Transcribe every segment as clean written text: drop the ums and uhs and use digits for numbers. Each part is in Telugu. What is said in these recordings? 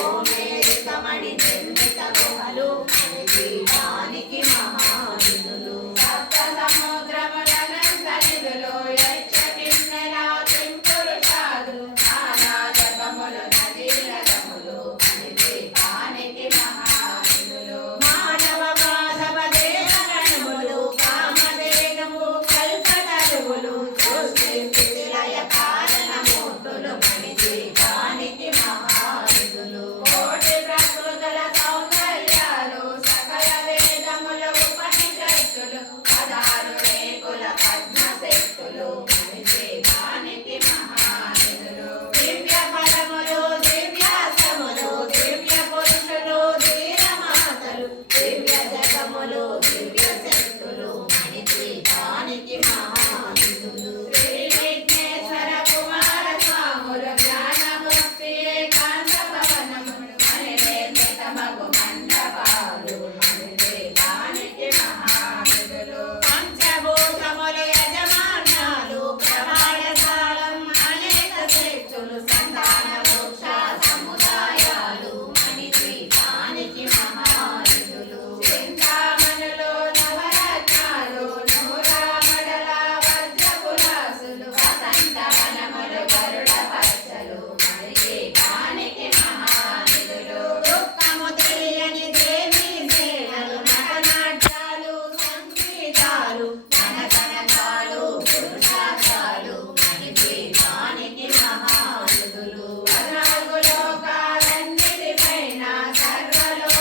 ఓమేరికమణి నిర్మిత గుహలు మణిపీఠానికి మహానిధులు సప్త సముద్రములనంత నిధులు యక్ష కిన్నెరాతిం పురుషాదులు నానా జపములు నదీల గములు మణిపీఠానికి మహానిధులు మానవ మాధవ దేవగణములు కామధేనువు కల్పతరువులు సృష్టి స్థితి లయ కారణమూర్తులు మణిపీఠానికి మహానిధులు కోటి ప్రకృతుల సౌందర్యాలు సకల వేదముల ఉపనిషత్తులు పదారు రేకుల పద్మశక్తులు మణిపీఠానికి మహానిధులు దివ్య ఫలములు దివ్యాసములు దివ్య పురుషులు ధీరమాతలు దివ్య జగములు దివ్య శక్తులు మణిపీఠానికి మహానిధులు శ్రీ విఘ్నేశ్వర కుమార స్వాములు జ్ఞానముక్తి ఏకాంత భవనములు మణినిర్మితమగు మండపాలు మణిపీఠానికి మహానిధులు పంచభూతములు యజమాన్యాలు ప్రమాణశాలం అనేక శక్తులు సంతాన వృక్ష సముదాయాలు మణిపీఠానికి మహానిధులు చింతామణులు నవరత్నాలు నూరామడల వజ్రపురాసులు వసంత వనములు గరుడ పచ్చలు మణిపీఠానికి మహానిధులు దుఃఖము తెలియని దేవీ సేవలు నటనాట్యాలు సంగీతాలు ఘనఘనతాలు పురుషార్థాలు మణిపీఠానికి మహానిధులు పద్నాలుగు లోకాలన్నిటిపైన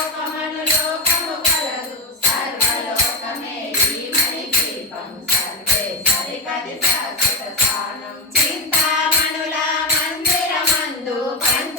సర్వలోకమనులోకము కలదు సర్వలోకమే ఈ మణిదీపం సర్వే సరికది శాశ్వత స్థానం చింతామణుల మందిరమందు పంచ